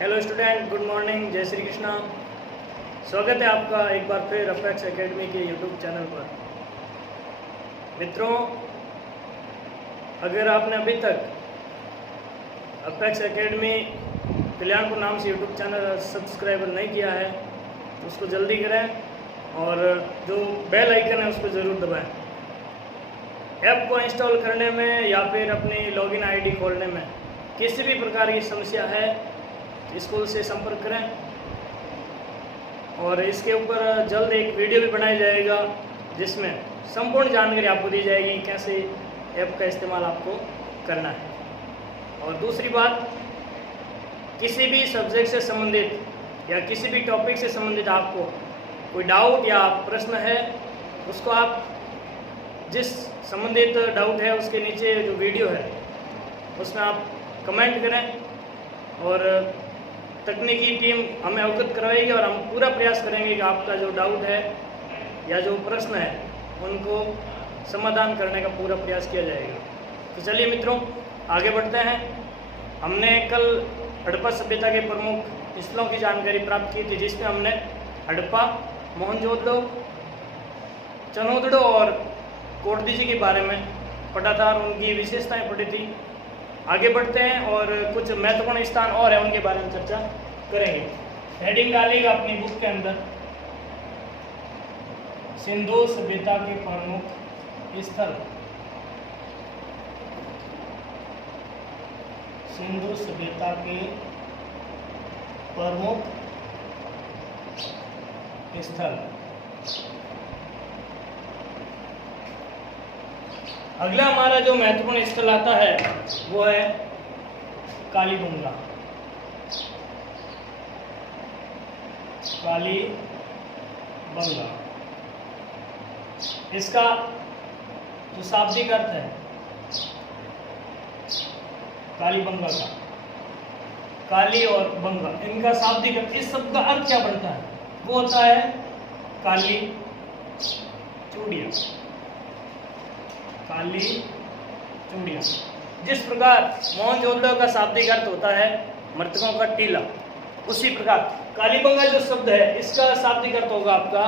Hello student, good morning, जय श्री कृष्णा। स्वागत है आपका एक बार फिर अपेक्स एकेडमी के यूट्यूब चैनल पर। मित्रों, अगर आपने अभी तक अपेक्स एकेडमी कल्याणपुर नाम से यूट्यूब चैनल सब्सक्राइब नहीं किया है तो उसको जल्दी करें और जो बेल आइकन है उसको ज़रूर दबाएं। ऐप को इंस्टॉल करने में या फिर अपनी लॉगिन आईडी खोलने में किसी भी प्रकार की समस्या है स्कूल से संपर्क करें। और इसके ऊपर जल्द एक वीडियो भी बनाया जाएगा जिसमें संपूर्ण जानकारी आपको दी जाएगी कैसे ऐप का इस्तेमाल आपको करना है। और दूसरी बात, किसी भी सब्जेक्ट से संबंधित या किसी भी टॉपिक से संबंधित आपको कोई डाउट या प्रश्न है, उसको आप जिस संबंधित डाउट है उसके नीचे जो वीडियो है उसमें आप कमेंट करें और तकनीकी टीम हमें अवगत करवाएगी और हम पूरा प्रयास करेंगे कि आपका जो डाउट है या जो प्रश्न है उनको समाधान करने का पूरा प्रयास किया जाएगा। तो चलिए मित्रों, आगे बढ़ते हैं। हमने कल हड़प्पा सभ्यता के प्रमुख स्थलों की जानकारी प्राप्त की थी, जिसमें हमने हड़प्पा, मोहनजोदड़ो, चनोदड़ो और कोटदीजी के बारे में पढ़ा था और उनकी विशेषताएं पढ़ी थी। आगे बढ़ते हैं और कुछ महत्वपूर्ण स्थान और है उनके बारे में चर्चा करेंगे। हेडिंग डालेगा अपनी बुक के अंदर, सिंधु सभ्यता के प्रमुख स्थल। सिंधु सभ्यता के प्रमुख स्थल। अगला हमारा जो महत्वपूर्ण स्थल आता है वो है कालीबंगा। कालीबंगा, इसका जो शाब्दिक अर्थ है कालीबंगा का, काली और बंगा, इनका शाब्दिक अर्थ, इस शब्द का अर्थ क्या बनता है? वो होता है काली चूड़िया। काली चूड़िया। जिस प्रकार मोहनजोदड़ो का शाब्दिक अर्थ होता है मृतकों का टीला, उसी प्रकार कालीबंगा जो शब्द है इसका शाब्दिक अर्थ होगा आपका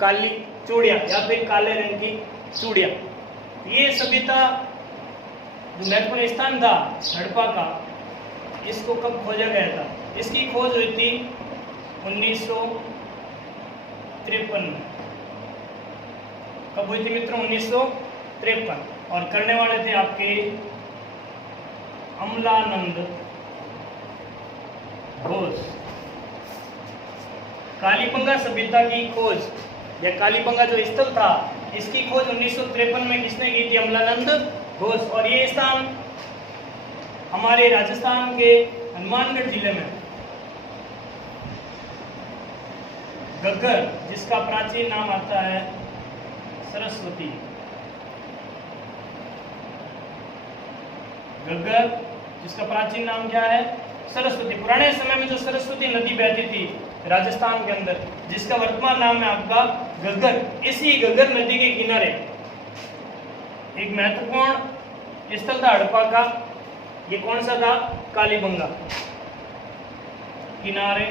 काली चूड़िया या फिर काले रंग की चूड़िया। ये सभ्यता जो महत्वपूर्ण स्थान था हड़प्पा का, इसको कब खोजा गया था? इसकी खोज हुई थी 1953 में। कब हुई थी मित्रों? 1953। और करने वाले थे आपके अमलानंद घोष। कालीबंगा सभ्यता की खोज या कालीबंगा जो स्थल था इसकी खोज 1953 में किसने की थी? अमलानंद घोष। और ये स्थान हमारे राजस्थान के हनुमानगढ़ जिले में घग्गर, जिसका प्राचीन नाम आता है सरस्वती, घग्गर जिसका प्राचीन नाम क्या है? सरस्वती। पुराने समय में जो सरस्वती नदी बहती थी राजस्थान के अंदर, जिसका वर्तमान नाम है आपका घग्गर, इसी घग्गर नदी के किनारे एक महत्वपूर्ण स्थल था हड़प्पा का। ये कौन सा था? कालीबंगा। किनारे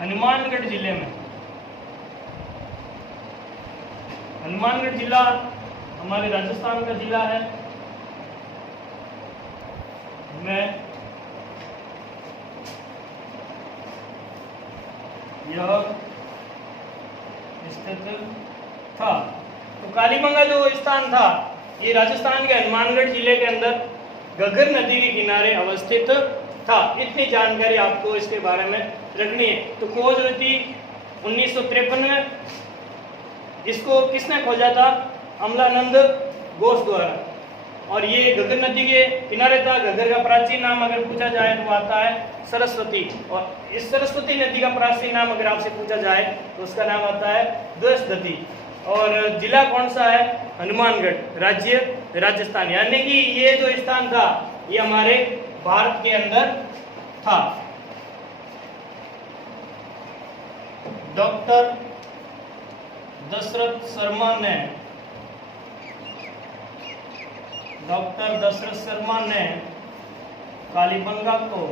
हनुमानगढ़ जिले में। हनुमानगढ़ जिला हमारे राजस्थान का जिला है, में यह स्थित था। तो कालीबंगा जो स्थान था ये राजस्थान के हनुमानगढ़ जिले के अंदर घग्गर नदी के किनारे अवस्थित था। इतनी जानकारी आपको इसके बारे में रखनी है। तो खोज हुई थी 1953 में। इसको किसने खोजा था? अमलानंद घोष द्वारा। और ये घग्गर नदी के किनारे था। घग्गर का प्राचीन नाम अगर पूछा जाए तो आता है सरस्वती। और इस सरस्वती नदी का प्राचीन नाम अगर आपसे पूछा जाए तो उसका नाम आता है द्वषदती। और जिला कौन सा है? हनुमानगढ़, राज्य राजस्थान। यानी कि ये जो स्थान था ये हमारे भारत के अंदर था। डॉक्टर दशरथ शर्मा ने डॉक्टर दशरथ शर्मा ने कालीबंगा को,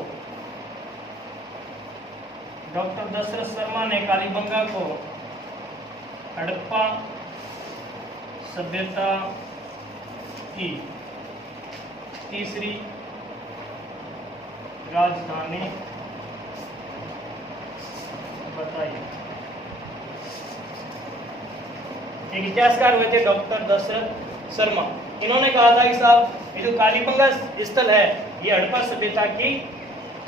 डॉक्टर दशरथ शर्मा ने कालीबंगा को हड़प्पा सभ्यता की तीसरी राजधानी बताई। एक इतिहासकार हुए थे डॉक्टर दशरथ शर्मा। इन्होंने कहा था कि साहब ये जो कालीबंगा स्थल है ये हड़प्पा सभ्यता की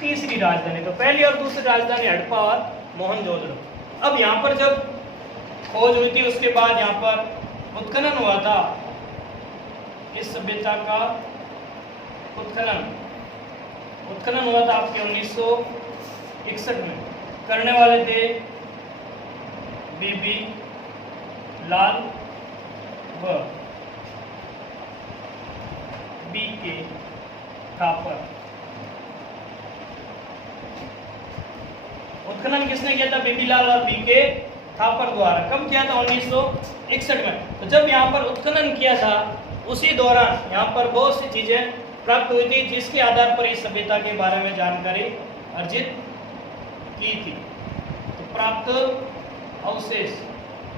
तीसरी राजधानी, तो पहली और दूसरी राजधानी हड़प्पा और मोहनजोदड़ो। अब यहाँ पर जब खोज हुई थी उसके बाद यहाँ पर उत्खनन हुआ था, इस सभ्यता का उत्खनन हुआ था आपके 1961 में। करने वाले थे बीबी लाल व बीके थापर। उत्खनन किसने किया था? बीबी लाल और बीके थापर द्वारा। कब किया था? 1961 में। तो जब यहाँ पर उत्खनन किया था उसी दौरान यहाँ पर बहुत सी चीजें प्राप्त हुई थी जिसके आधार पर इस सभ्यता के बारे में जानकारी अर्जित की थी। तो प्राप्त अवशेष,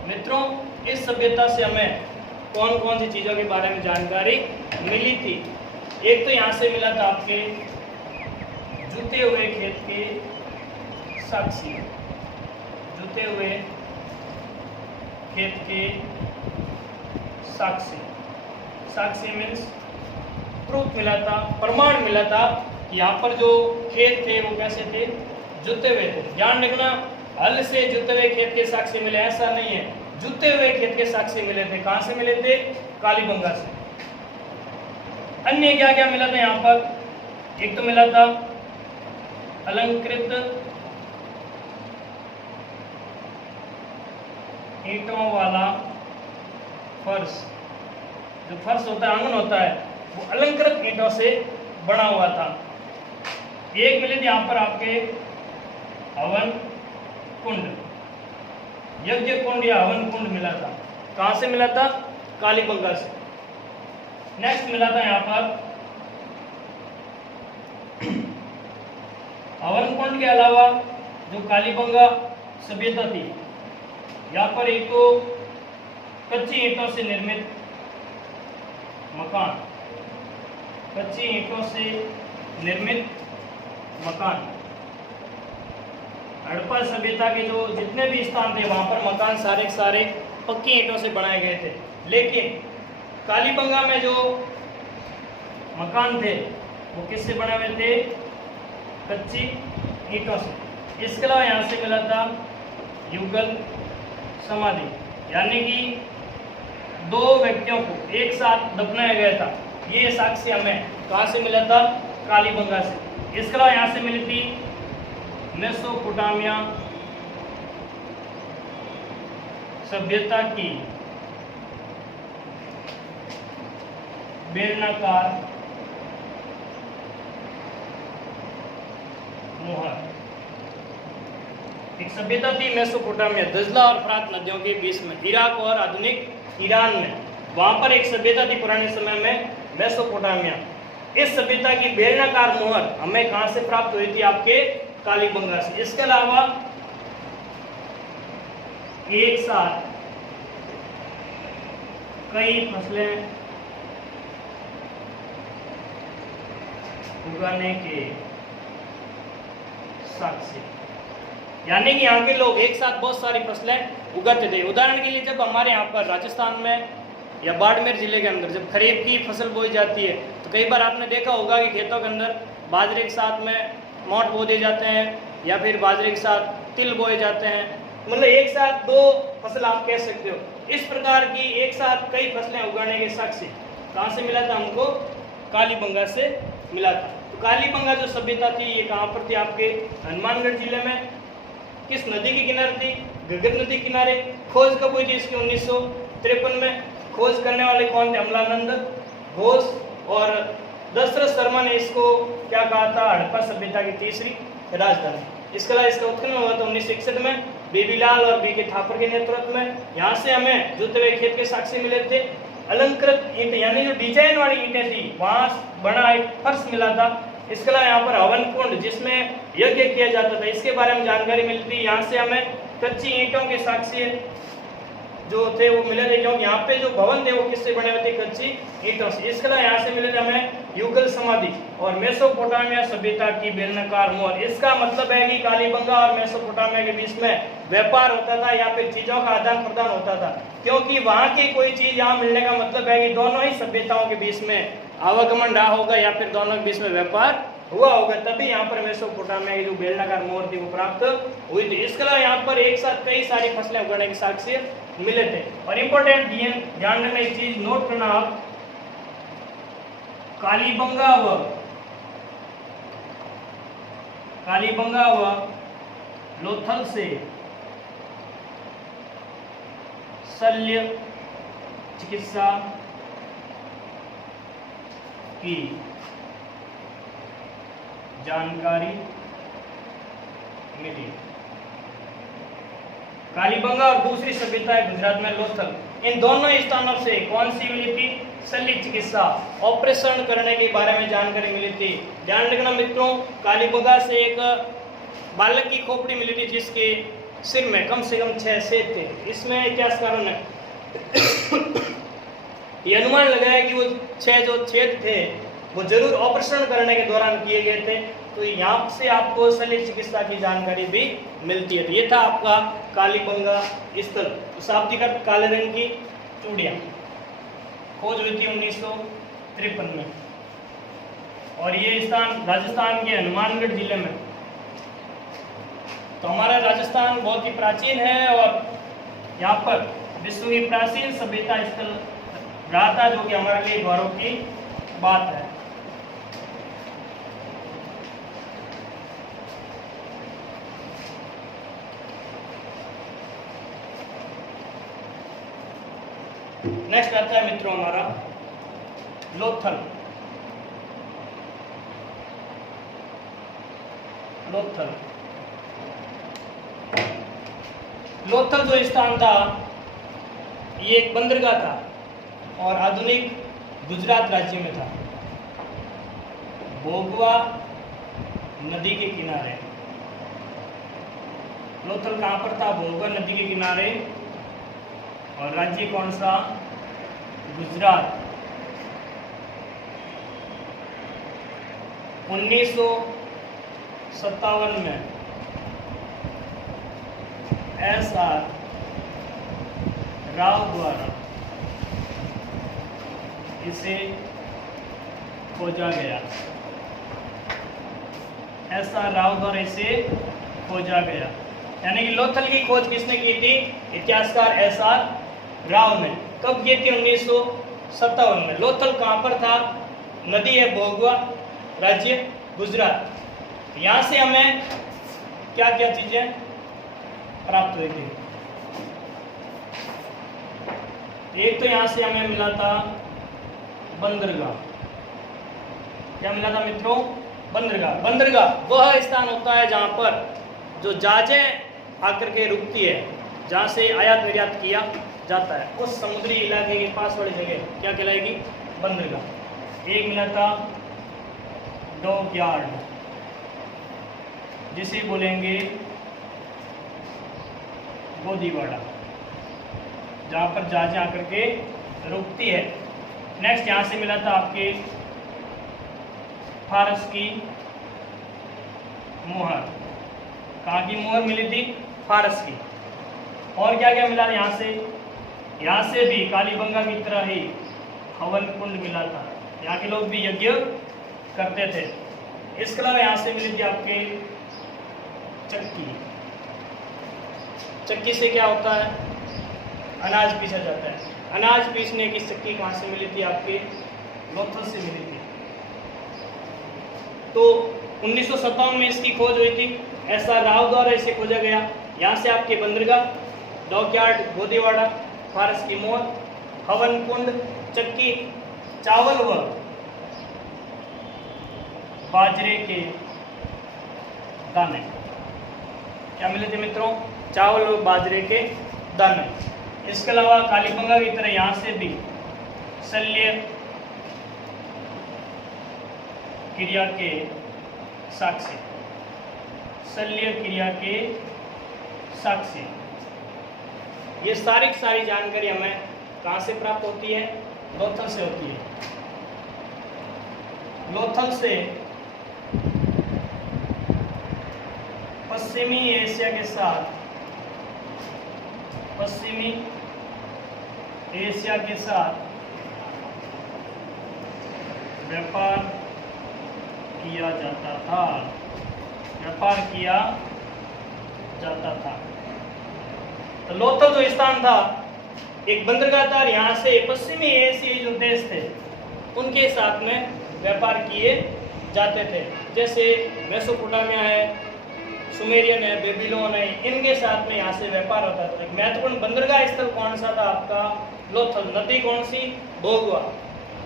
मित्रों इस सभ्यता से हमें कौन कौन सी चीजों के बारे में जानकारी मिली थी? एक तो यहाँ से मिला था आपके जुते हुए खेत के साक्षी, जुते हुए खेत के साक्षी, साक्षी मीन्स प्रूफ मिला था, प्रमाण मिला था कि यहाँ पर जो खेत थे वो कैसे थे? जुते हुए थे। ध्यान रखना, हल से जुते हुए खेत के साक्षी मिले ऐसा नहीं है, जुते हुए खेत के साक्षी मिले थे। कहाँ से मिले थे? कालीबंगा से। अन्य क्या क्या मिला था यहाँ पर? एक तो मिला था अलंकृत ईंटों वाला फर्श। जो फर्श होता है, आंगन होता है, वो अलंकृत ईंटों से बना हुआ था। एक मिले थे यहाँ पर आपके हवन कुंड, यज्ञ कुंड या हवन कुंड मिला था। कहाँ से मिला था? कालीबंगा से। नेक्स्ट मिला था यहाँ पर हवन कुंड के अलावा जो कालीबंगा सभ्यता थी, यहाँ पर एक तो कच्ची ईंटों से निर्मित मकान, कच्ची ईंटों से निर्मित मकान। हड़प्पा सभ्यता के जो जितने भी स्थान थे वहां पर मकान सारे सारे पक्की ईंटों से बनाए गए थे। लेकिन कालीबंगा में जो मकान थे वो किससे बने हुए थे? कच्ची ईंटों से। इसके अलावा यहाँ से मिला था युगल समाधि, यानी कि दो व्यक्तियों को एक साथ दफनाया गया था। ये साक्ष्य हमें कहाँ से मिला था? कालीबंगा से। इसके अलावा यहाँ से मिली थी मेसोपोटामिया सभ्यता की बेलनाकार मुहर। एक सभ्यता थी मेसोपोटामिया, दजला और फ्रात नदियों के बीच में, इराक और आधुनिक ईरान में। वहां पर एक सभ्यता थी पुराने समय में, मेसोपोटामिया। इस सभ्यता की बेलनाकार मुहर हमें कहां से प्राप्त हुई थी? आपके कालीबंगा से। इसके अलावा एक साथ कई फसलें उगाने के साक्ष्य, यानी कि यहाँ के लोग एक साथ बहुत सारी फसलें उगाते थे। उदाहरण के लिए जब हमारे यहाँ पर राजस्थान में या बाड़मेर जिले के अंदर जब खरीफ की फसल बोई जाती है तो कई बार आपने देखा होगा कि खेतों के अंदर बाजरे के साथ में मोट बो दिए जाते हैं या फिर बाजरे के साथ तिल बोए जाते हैं। मतलब एक साथ दो फसल आप कह सकते हो। इस प्रकार की एक साथ कई फसलें उगाने के साक्ष्य कहाँ से मिला था? हमको कालीबंगा से मिला था। तो कालीबंगा जो सभ्यता थी ये कहाँ पर थी? आपके हनुमानगढ़ जिले में। किस नदी के किनारे थी? घग्गर नदी किनारे। खोज कब हुई थी इसकी? 1953 में। खोज करने वाले कौन थे? अमलानंद घोष और दशरथ शर्मा ने इसको क्या कहा था? हड़प्पा सभ्यता की तीसरी राजधानी। इसके अलावा इसका उत्खनन हुआ था 1961 में बीबी लाल और बीके थापर के नेतृत्व में। यहाँ से हमें जुते हुए खेत के साक्ष्य मिले थे। अलंकृत ईंट यानी जो डिजाइन वाली ईंटें थी, वहाँ बना एक फर्श मिला था इसके अलावा यहाँ पर हवन कुंड जिसमें यज्ञ किया जाता था, इसके बारे में जानकारी मिलती है। यहाँ से हमें कच्ची ईंटों के साक्ष्य जो थे वो मिले थे, क्योंकि यहाँ पे जो भवन थे वो किससे बने हुए थे, कच्ची ईंटों से। इसके अलावा यहाँ से मिले थे हमें युगल समाधि और मेसोपोटामिया सभ्यता की बेलनाकार मोहर। इसका मतलब है कि कालीबंगा और मेसोपोटामिया के बीच में व्यापार होता था या फिर चीजों का आदान प्रदान होता था, क्योंकि वहां की कोई चीज यहाँ मिलने का मतलब है कि दोनों ही सभ्यताओं के बीच में आवागमन रहा होगा या फिर दोनों के बीच में व्यापार हुआ होगा, तभी यहाँ पर मेसोपोटामिया की जो बेलनाकार मोहर थी वो प्राप्त हुई थी। इसके अलावा यहाँ पर एक साथ कई सारी फसलें उगाने के साक्ष्य मिले थे। और इंपॉर्टेंट ध्यान रखना एक चीज नोट करना आप, कालीबंगा व लोथल से शल्य चिकित्सा की जानकारी मिली। कालीबंगा और दूसरी सभ्यता है गुजरात में लोथल, इन दोनों स्थानों से कौन सी मिली थी, शल्य चिकित्सा, ऑपरेशन करने के बारे में जानकारी मिली थी। ध्यान रखना मित्रों, कालीबंगा से एक बालक की खोपड़ी मिली थी जिसके सिर में कम से कम 6 छेद थे। इसमें इतिहासकारों ने ये अनुमान लगाया कि वो 6 जो छेद थे वो जरूर ऑपरेशन करने के दौरान किए गए थे। तो यहाँ से आपको शल्य चिकित्सा की जानकारी भी मिलती है। तो ये था आपका कालीबंगा स्थल। तो शाब्दिक अर्थ काले रंग की चूड़ियाँ, खोज हुई थी 1953 में, और ये स्थान राजस्थान के हनुमानगढ़ जिले में। तो हमारा राजस्थान बहुत ही प्राचीन है और यहाँ पर विश्व की प्राचीन सभ्यता स्थल रहा था, जो कि हमारे लिए गौरव की बात है। नेक्स्ट आता है मित्रों हमारा लोथल। लोथल जो स्थान था ये एक बंदरगाह था और आधुनिक गुजरात राज्य में था, भोगवा नदी के किनारे। लोथल कहाँ पर था, भोगवा नदी के किनारे, और राज्य कौन सा, गुजरात। 1957 में SR राव द्वारा इसे खोजा गया। SR राव द्वारा इसे खोजा गया, यानी कि लोथल की खोज किसने की थी, इतिहासकार SR राव ने। कब की थी, 1957 में। लोथल कहाँ पर था, नदी है भोगवा, राज्य गुजरात। यहाँ से हमें क्या क्या चीजें प्राप्त हुई थी। एक तो यहाँ से हमें मिला था बंदरगाह। क्या मिला था मित्रों, बंदरगाह। बंदरगाह वह स्थान होता है जहाँ पर जो जहाजें आकर के रुकती है, जहाँ से आयात निर्यात किया जाता है, उस समुद्री इलाके के पास वाली जगह क्या कहलाएगी, बंदरगाह। एक मिला था डॉक यार्ड, जिसे बोलेंगे गोदीवाड़ा, जहाँ पर जहाजें आकर के रुकती है। नेक्स्ट यहाँ से मिला था आपके फारस की मोहर। कहाँ की मोहर मिली थी, फारस की। और क्या क्या मिला यहाँ से, यहाँ से भी कालीबंगा की तरह ही हवन कुंड मिला था, यहाँ के लोग भी यज्ञ करते थे। इसके अलावा यहाँ से मिली थी आपके चक्की। चक्की से क्या होता है, अनाज पीसा जाता है। अनाज पीसने की चक्की कहाँ से मिली थी, आपके लोथल से मिली थी। तो 1957 में इसकी खोज हुई थी, SR राव द्वारा इसे खोजा गया। यहाँ से आपके बंदरगाह, डॉकयार्ड, गोदीवाड़ा, फारस की मोहर, हवन कुंड, चक्की, चावल व बाजरे के दाने। क्या मिले थे मित्रों, चावल व बाजरे के दाने। इसके अलावा कालीबंगा की तरह यहाँ से भी शल्य क्रिया के साक्षी, शल्य क्रिया के साक्षी। ये सारी जानकारी हमें कहाँ से प्राप्त होती है? लोथल से होती है। लोथल से पश्चिमी एशिया के साथ व्यापार किया जाता था। तो लोथल जो स्थान था एक बंदरगाह था, यहाँ से पश्चिमी एशियाई जो देश थे उनके साथ में व्यापार किए जाते थे। जैसे मेसोपोटामिया है, सुमेरियन है, बेबीलोन है, इनके साथ में यहाँ से व्यापार होता था। एक महत्वपूर्ण बंदरगाह स्थल कौन सा था आपका? लोथल। नदी कौन सी? भोगवा।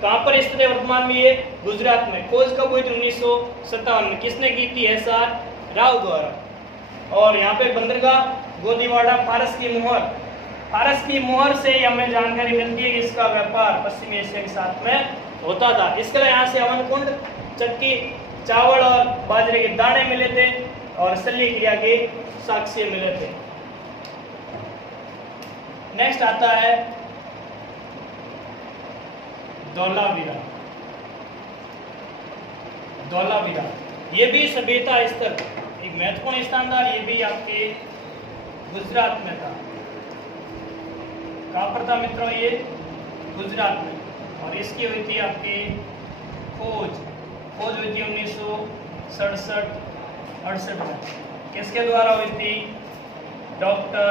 कहाँ पर स्थित है वर्तमान में? ये गुजरात में। खोज कब हुई थी? 1957 में। किसने की थी? एसआर राव द्वारा। और यहाँ पे बंदरगाह गोदीवाड़ा, फारस की मुहर से हमें जानकारी मिलती है कि इसका व्यापार पश्चिमी एशिया के साथ में होता था। इसके लिए यहाँ से हवन कुंड, चक्की, चावल और बाजरे के दाने मिले थे और शल्य क्रिया के साक्ष्य मिले थे। नेक्स्ट आता है धौलावीरा। ये भी सभ्यता स्तर एक महत्वपूर्ण स्थान था। ये भी आपके गुजरात में था। कहाँ पर था मित्रों? ये गुजरात में। और इसकी हुई थी आपकी खोज हुई थी 1967-68 में। किसके द्वारा हुई थी? डॉक्टर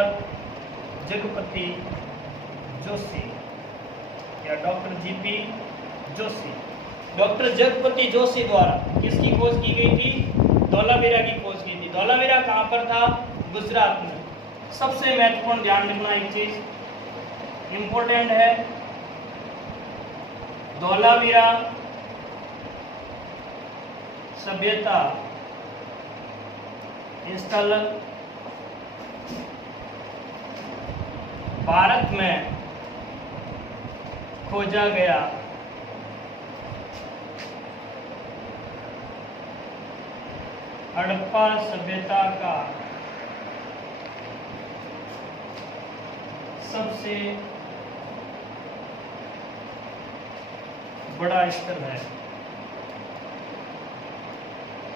जगपति जोशी या doctor GP Joshi. Doctor Jagpati Joshi द्वारा किसकी खोज की गई थी? धौलावीरा की खोज की थी। धौलावीरा कहाँ पर था? गुजरात में। सबसे महत्वपूर्ण ध्यान रखना एक चीज इंपॉर्टेंट है, धौलावीरा सभ्यता स्थल भारत में खोजा गया हड़प्पा सभ्यता का सबसे बड़ा स्थल है।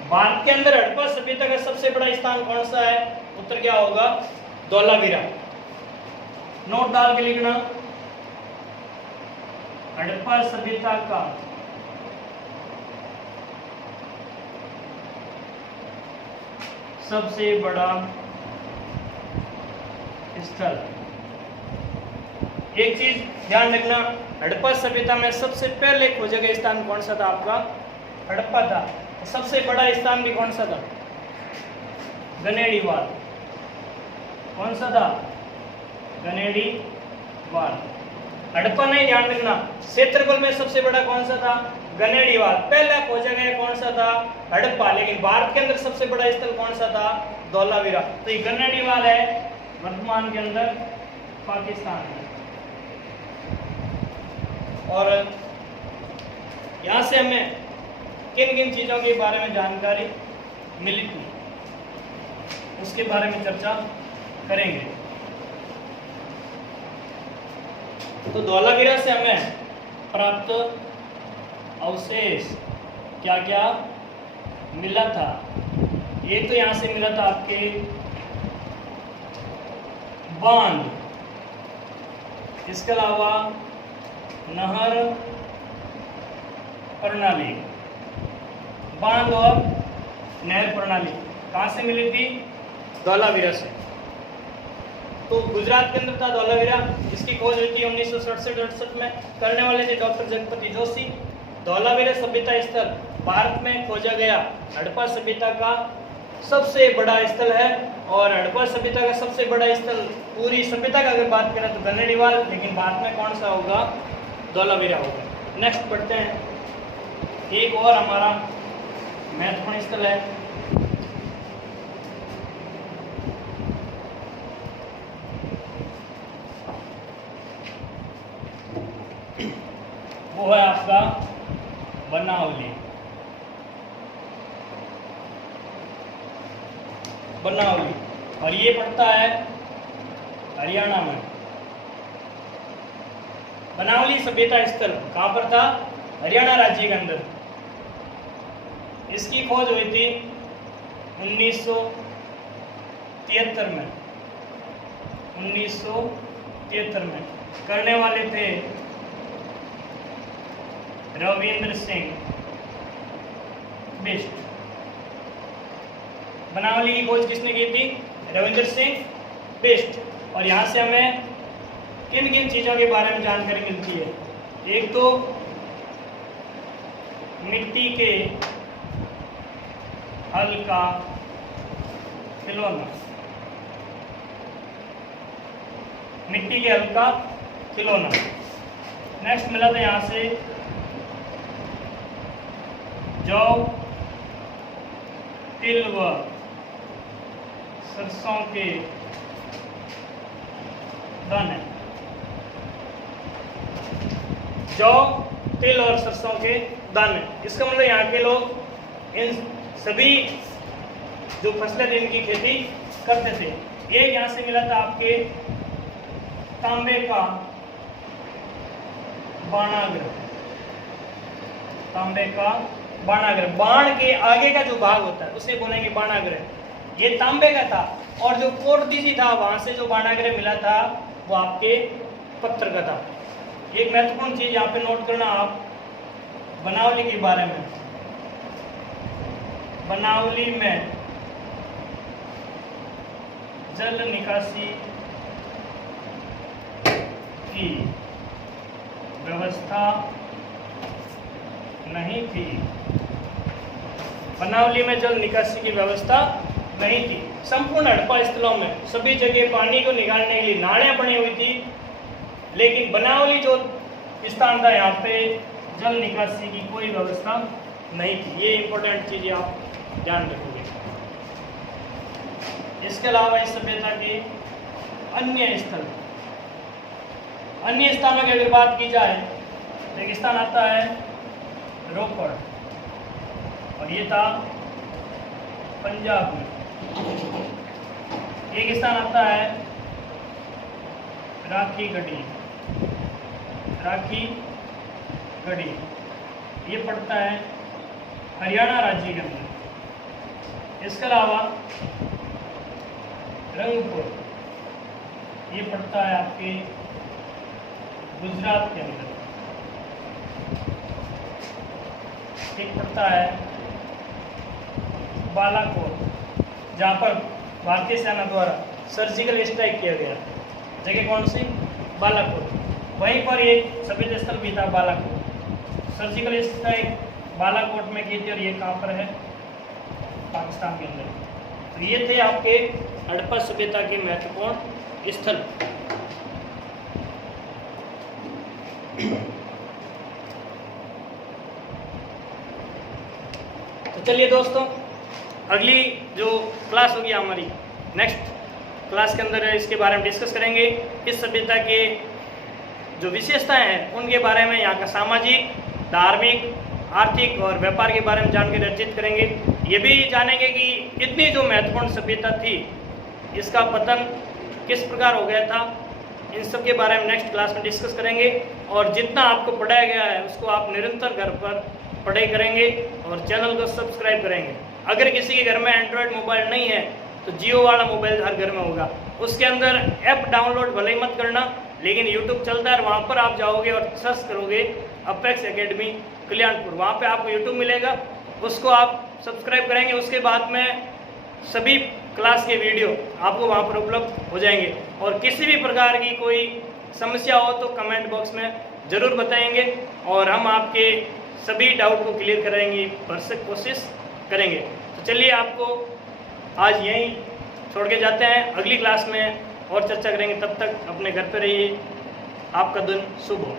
भारत के अंदर हड़प्पा सभ्यता का सबसे बड़ा स्थान कौन सा है? उत्तर क्या होगा? धौलावीरा। नोट डाल के लिखना, हड़प्पा सभ्यता का सबसे बड़ा स्थल। एक चीज ध्यान रखना, हड़प्पा सभ्यता में सबसे पहले खोजा गया स्थान कौन सा था? आपका हड़प्पा था। सबसे बड़ा स्थान भी कौन सा था? गनेड़ीवाल। कौन सा था? गनेड़ीवाल। हड़प्पा नहीं, ध्यान रखना, क्षेत्रफल में सबसे बड़ा कौन सा था? गनेड़ीवाल। पहला खोजा गया कौन सा था? हड़प्पा। लेकिन भारत के अंदर सबसे बड़ा स्थल कौन सा था? धौलावीरा। तो ये गनेड़ीवाल है, वर्तमान के अंदर पाकिस्तान में। और यहाँ से हमें किन किन चीज़ों के बारे में जानकारी मिली थी उसके बारे में चर्चा करेंगे। तो धौलावीरा से हमें प्राप्त अवशेष क्या क्या मिला था? एक तो यहाँ से मिला था आपके बांध, इसके अलावा नहर प्रणाली, बांध और नहर प्रणाली कहाँ से मिली थी? धौलावीरा से। तो गुजरात के अंदर था धौलावीरा, जिसकी खोज हुई थी 1967-68 में। करने वाले थे डॉक्टर जगपति जोशी। धौलावीरा सभ्यता स्थल भारत में खोजा गया हड़प्पा सभ्यता का सबसे बड़ा स्थल है। और हड़प्पा सभ्यता का सबसे बड़ा स्थल, पूरी सभ्यता का अगर बात करें तो गनेड़ीवाल, लेकिन भारत में कौन सा होगा? धौलावीरा होगा। नेक्स्ट पढ़ते हैं। एक और हमारा महत्वपूर्ण स्थल है वो है आपका बनावली। बनावली, और ये पड़ता है हरियाणा में। बनावली सभ्यता स्थल कहाँ पर था? हरियाणा राज्य के अंदर। इसकी खोज हुई थी 1973 में। 1973 में करने वाले थे रविंद्र सिंह बिष्ट। बनावली की खोज किसने की थी? रविंद्र सिंह बिष्ट। और यहाँ से हमें किन किन चीज़ों के बारे में जानकारी मिलती है? एक तो मिट्टी के हल का खिलौना, मिट्टी के हल का खिलौना। नेक्स्ट मिला था यहाँ से जौ, तिल व सरसों के दाने। जौ, तिल और सरसों के दाने, इसका मतलब यहाँ के लोग इन सभी जो फसलें थी इनकी खेती करते थे। एक यहाँ से मिला था आपके तांबे का बाणाग्र। तांबे का बाणाग्र, बाण के आगे का जो भाग होता है उसे बोलेंगे बाणाग्र। ये तांबे का था। और जो कोर्दिजी था वहां से जो बाणाग्र मिला था वो आपके पत्थर का था। एक महत्वपूर्ण चीज यहाँ पे नोट करना आप बनावली के बारे में। बनावली में जल निकासी की व्यवस्था नहीं थी। बनावली में जल निकासी की व्यवस्था नहीं थी। संपूर्ण हड़प्पा स्थलों में सभी जगह पानी को निकालने के लिए नालियां बनी हुई थी, लेकिन बनावली जो स्थान था यहाँ पे जल निकासी की कोई व्यवस्था नहीं थी। ये इंपॉर्टेंट चीजें आप ध्यान रखोगे। इसके अलावा इस सभ्यता के अन्य स्थल, अन्य स्थानों की अगर बात की जाए तो एक स्थान आता है रोपड़, और ये था पंजाब में। एक स्थान आता है राखी गढ़ी, राखी गढ़ी, ये पड़ता है हरियाणा राज्य के अंदर। इसके अलावा रंगपुर, ये पड़ता है आपके गुजरात के अंदर। एक पड़ता है बालाकोट, जहाँ पर भारतीय सेना द्वारा सर्जिकल स्ट्राइक किया गया। जगह कौन सी? बालाकोट। वहीं पर एक सभ्यता स्थल भी था बालाकोट। सर्जिकल स्ट्राइक बालाकोट में की थी, और ये कहाँ पर है? पाकिस्तान के अंदर। तो ये थे आपके हड़प्पा सभ्यता के महत्वपूर्ण स्थल। तो चलिए दोस्तों, अगली जो क्लास होगी हमारी नेक्स्ट क्लास के अंदर इसके बारे में डिस्कस करेंगे। इस सभ्यता के जो विशेषताएं हैं उनके बारे में, यहाँ का सामाजिक, धार्मिक, आर्थिक और व्यापार के बारे में जानकारी अर्जित करेंगे। ये भी जानेंगे कि इतनी जो महत्वपूर्ण सभ्यता थी इसका पतन किस प्रकार हो गया था। इन सब के बारे में नेक्स्ट क्लास में डिस्कस करेंगे। और जितना आपको पढ़ाया गया है उसको आप निरंतर घर पर पढ़ाई करेंगे और चैनल को सब्सक्राइब करेंगे। अगर किसी के घर में एंड्रॉयड मोबाइल नहीं है तो जियो वाला मोबाइल हर घर में होगा। उसके अंदर ऐप डाउनलोड भले ही मत करना, लेकिन यूट्यूब चलता है, वहाँ पर आप जाओगे और सर्च करोगे अपेक्स एकेडमी कल्याणपुर, वहाँ पे आपको यूट्यूब मिलेगा, उसको आप सब्सक्राइब करेंगे। उसके बाद में सभी क्लास के वीडियो आपको वहाँ पर उपलब्ध हो जाएंगे। और किसी भी प्रकार की कोई समस्या हो तो कमेंट बॉक्स में ज़रूर बताएंगे, और हम आपके सभी डाउट को क्लियर कराएंगे, भरसक कोशिश करेंगे। तो चलिए, आपको आज यहीं छोड़ के जाते हैं। अगली क्लास में और चर्चा करेंगे। तब तक अपने घर पे रहिए। आपका दिन शुभ हो।